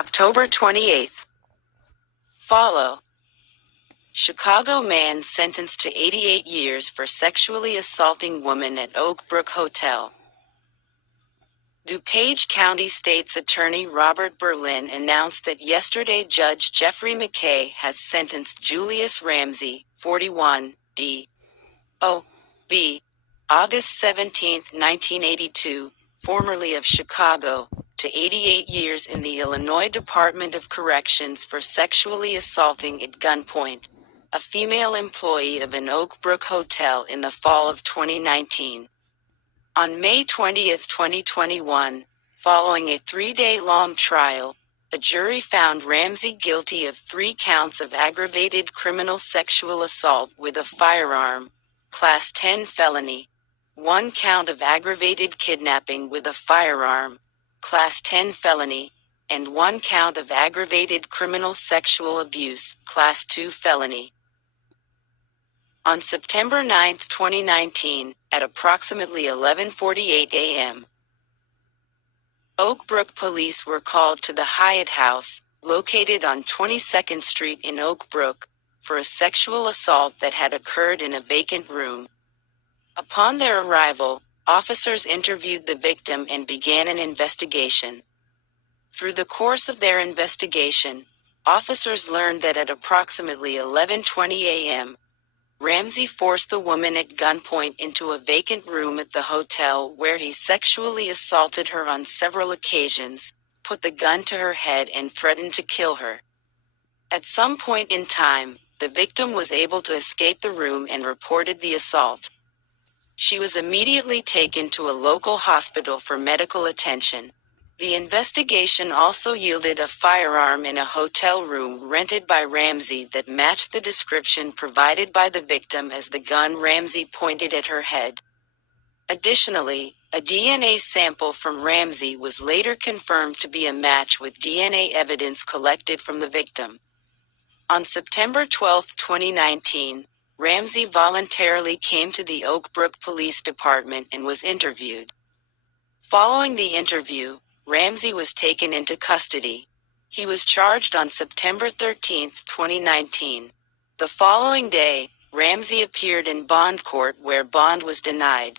October 28th. Follow. Chicago man sentenced to 88 years for sexually assaulting woman at Oak Brook Hotel. DuPage County State's Attorney Robert Berlin announced that yesterday Judge Jeffrey McKay has sentenced Julius Ramsey, 41, D.O.B., August 17, 1982, formerly of Chicago, to 88 years in the Illinois Department of Corrections for sexually assaulting at gunpoint a female employee of an Oak Brook hotel in the fall of 2019. On May 20, 2021, following a 3-day-long trial, a jury found Ramsey guilty of 3 counts of aggravated criminal sexual assault with a firearm, Class 10 felony, 1 count of aggravated kidnapping with a firearm, Class 10 felony, and 1 count of aggravated criminal sexual abuse, Class 2 felony. On September 9, 2019, at approximately 11:48 a.m., Oak Brook police were called to the Hyatt House, located on 22nd Street in Oak Brook, for a sexual assault that had occurred in a vacant room. Upon their arrival, officers interviewed the victim and began an investigation. Through the course of their investigation, officers learned that at approximately 11:20 a.m., Ramsey forced the woman at gunpoint into a vacant room at the hotel where he sexually assaulted her on several occasions, put the gun to her head and threatened to kill her. At some point in time, the victim was able to escape the room and reported the assault. She was immediately taken to a local hospital for medical attention. The investigation also yielded a firearm in a hotel room rented by Ramsey that matched the description provided by the victim as the gun Ramsey pointed at her head. Additionally, a DNA sample from Ramsey was later confirmed to be a match with DNA evidence collected from the victim. On September 12, 2019, Ramsey voluntarily came to the Oak Brook Police Department and was interviewed. Following the interview, Ramsey was taken into custody. He was charged on September 13, 2019. The following day, Ramsey appeared in bond court where bond was denied.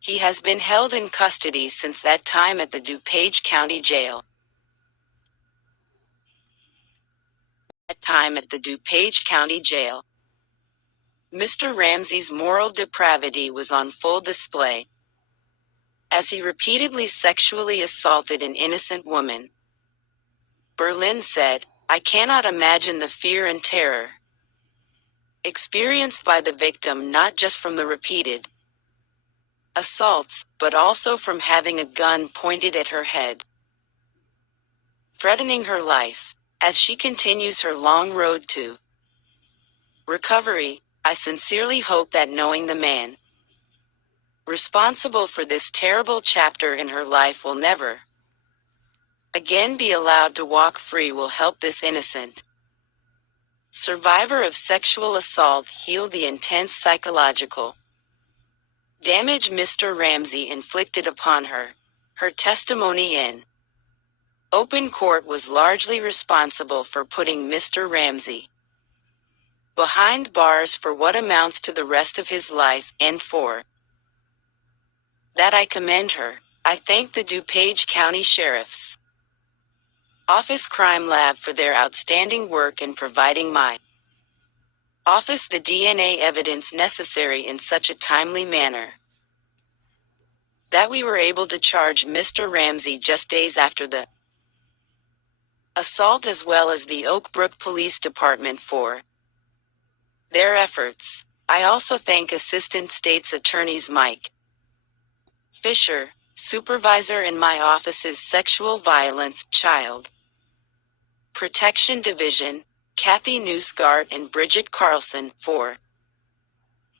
He has been held in custody since that time at the DuPage County Jail. Mr. Ramsey's moral depravity was on full display, as he repeatedly sexually assaulted an innocent woman. Berlin said, "I cannot imagine the fear and terror experienced by the victim not just from the repeated assaults, but also from having a gun pointed at her head, threatening her life, as she continues her long road to recovery. I sincerely hope that knowing the man responsible for this terrible chapter in her life will never again be allowed to walk free will help this innocent survivor of sexual assault heal the intense psychological damage Mr. Ramsey inflicted upon her." Her testimony in open court was largely responsible for putting Mr. Ramsey behind bars for what amounts to the rest of his life, and for that I commend her. I thank the DuPage County Sheriff's Office Crime Lab for their outstanding work in providing my office the DNA evidence necessary in such a timely manner that we were able to charge Mr. Ramsey just days after the assault, as well as the Oak Brook Police Department for their efforts. I also thank Assistant State's Attorneys Mike Fisher, Supervisor in my office's Sexual Violence, Child Protection Division, Kathy Newsgard and Bridget Carlson, for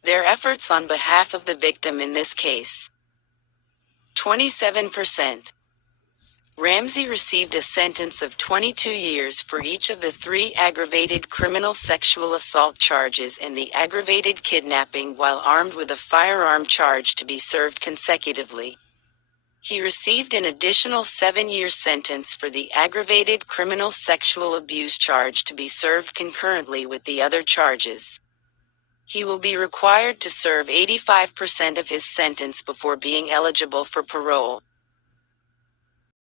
their efforts on behalf of the victim in this case. 27%. Ramsey received a sentence of 22 years for each of the 3 aggravated criminal sexual assault charges and the aggravated kidnapping while armed with a firearm charge to be served consecutively. He received an additional 7-year sentence for the aggravated criminal sexual abuse charge to be served concurrently with the other charges. He will be required to serve 85% of his sentence before being eligible for parole.